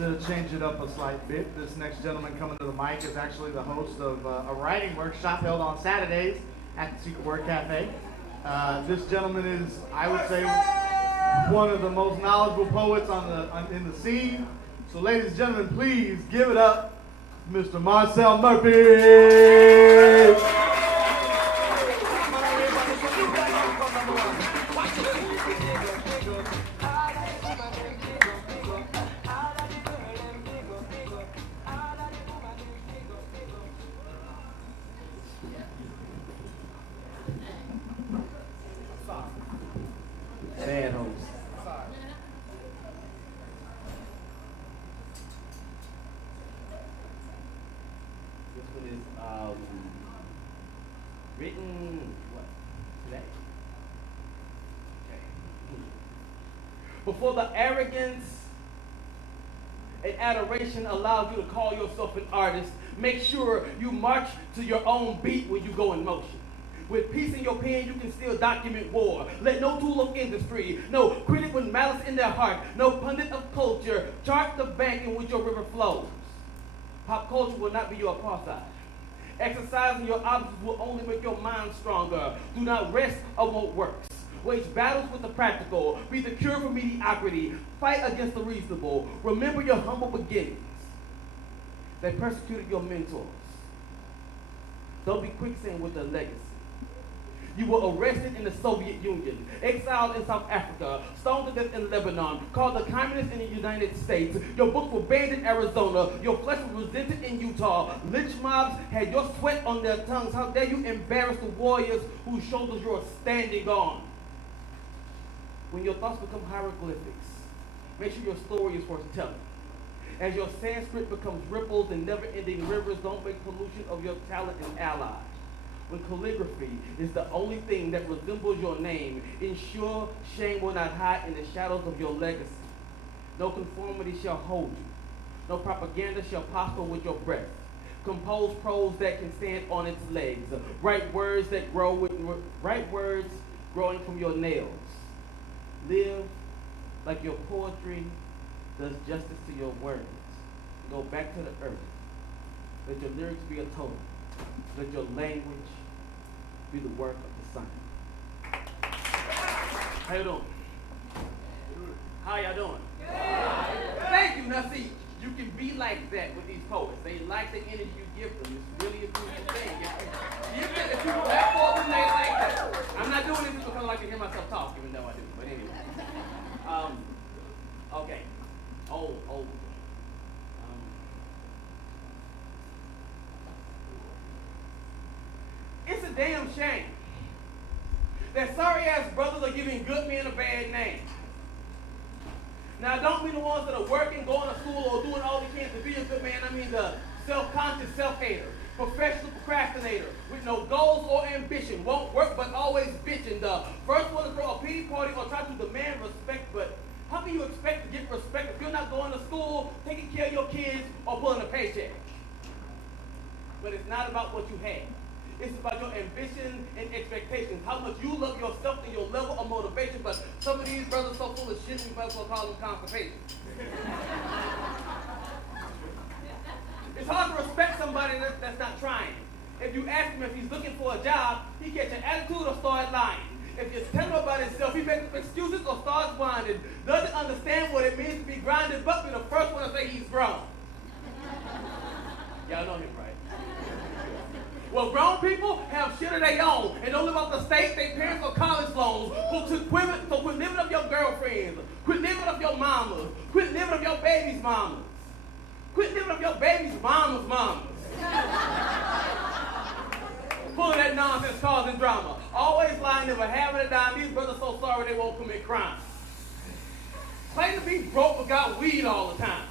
to change it up a slight bit. This next gentleman coming to the mic is actually the host of a writing workshop held on Saturdays at the Secret Word Cafe. This gentleman is, I would say, one of the most knowledgeable poets in the scene. So, ladies and gentlemen, please give it up, Mr. Marcel Murphy. Bad host. This one is written what today? Okay. Before the arrogance and adoration allows you to call yourself an artist, make sure you march to your own beat when you go in motion. With peace in your pen, you can still document war. Let no tool of industry, no critic with malice in their heart, no pundit of culture chart the bank in which your river flows. Pop culture will not be your apartheid. Exercising your options will only make your mind stronger. Do not rest on what works. Wage battles with the practical. Be the cure for mediocrity. Fight against the reasonable. Remember your humble beginnings. They persecuted your mentors. Don't be quicksand with their legacy. You were arrested in the Soviet Union, exiled in South Africa, stoned to death in Lebanon, called the communist in the United States. Your books were banned in Arizona. Your flesh was resented in Utah. Lynch mobs had your sweat on their tongues. How dare you embarrass the warriors whose shoulders you are standing on? When your thoughts become hieroglyphics, make sure your story is worth telling. As your Sanskrit becomes ripples and never-ending rivers, don't make pollution of your talent and allies. When calligraphy is the only thing that resembles your name, ensure shame will not hide in the shadows of your legacy. No conformity shall hold you. No propaganda shall prosper with your breath. Compose prose that can stand on its legs. Write words that grow write words growing from your nails. Live like your poetry does justice to your words. Go back to the earth. Let your lyrics be a totem. Let your language be the work of the sun. How you doing? How y'all doing? Good. Thank you. Now see, you can be like that with these poets. They like the energy you give them. It's really a beautiful thing. You get the people that fall when they like that. I'm not doing this because I like to hear myself talk, even though I do. But anyway. Okay. Oh. It's a damn shame that sorry-ass brothers are giving good men a bad name. Now, I don't mean the ones that are working, going to school, or doing all they can to be a good man. I mean the self-conscious self-hater, professional procrastinator with no goals or ambition, won't work but always bitching. The first one to throw a pity party or try to demand respect, but how can you expect to get respect if you're not going to school, taking care of your kids, or pulling a paycheck? But it's not about what you have. It's about your ambition and expectations, how much you love yourself and your level of motivation. But some of these brothers so full of shit, we might as well call them constipation. It's hard to respect somebody that's not trying. If you ask him if he's looking for a job, he gets an attitude or start lying. If you tell him about himself, he makes up excuses or starts whining. Doesn't understand what it means to be grinded, but be the first one to say he's grown. Y'all know him, right? Well, grown people have shit of their own and don't live off the state, their parents, or college loans. So quit living up your girlfriends. Quit living up your mamas. Quit living up your baby's mamas. Quit living up your baby's mamas. Full of that nonsense causing drama. Always lying, never having a dime. These brothers so sorry they won't commit crime. Claim to be broke but got weed all the time.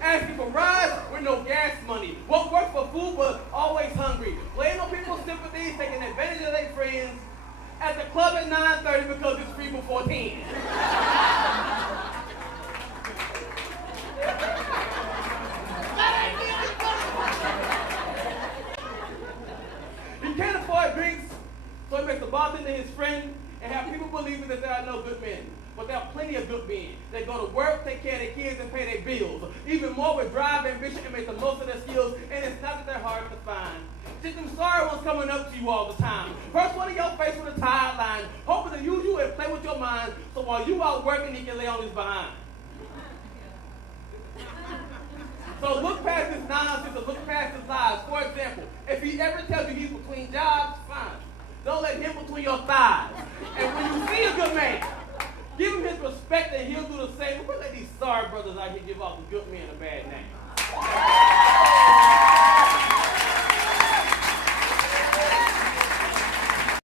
Asking for rides with no gas money. Won't work for food but always hungry. Playing on people's sympathies, taking advantage of their friends. At the club at 9:30 because it's free before 10. You can't afford drinks to bartender his friend and have people believing that there are no good men. But there are plenty of good men that go to work, take care of their kids, and pay their bills. Even more with drive, ambition, and make the most of their skills. And it's not that they're hard to find. Just them sorry ones coming up to you all the time. First one in your face with a tide line, hoping to use you and play with your mind, so while you out working, he can lay on his behind. So look past his nonsense and look past his lies. For example, if he ever tells you he's between jobs, fine. Don't let him between your thighs. And when you see a good man, give him his respect and he'll do the same. We'll let these sorry brothers out here give off the good men a bad name.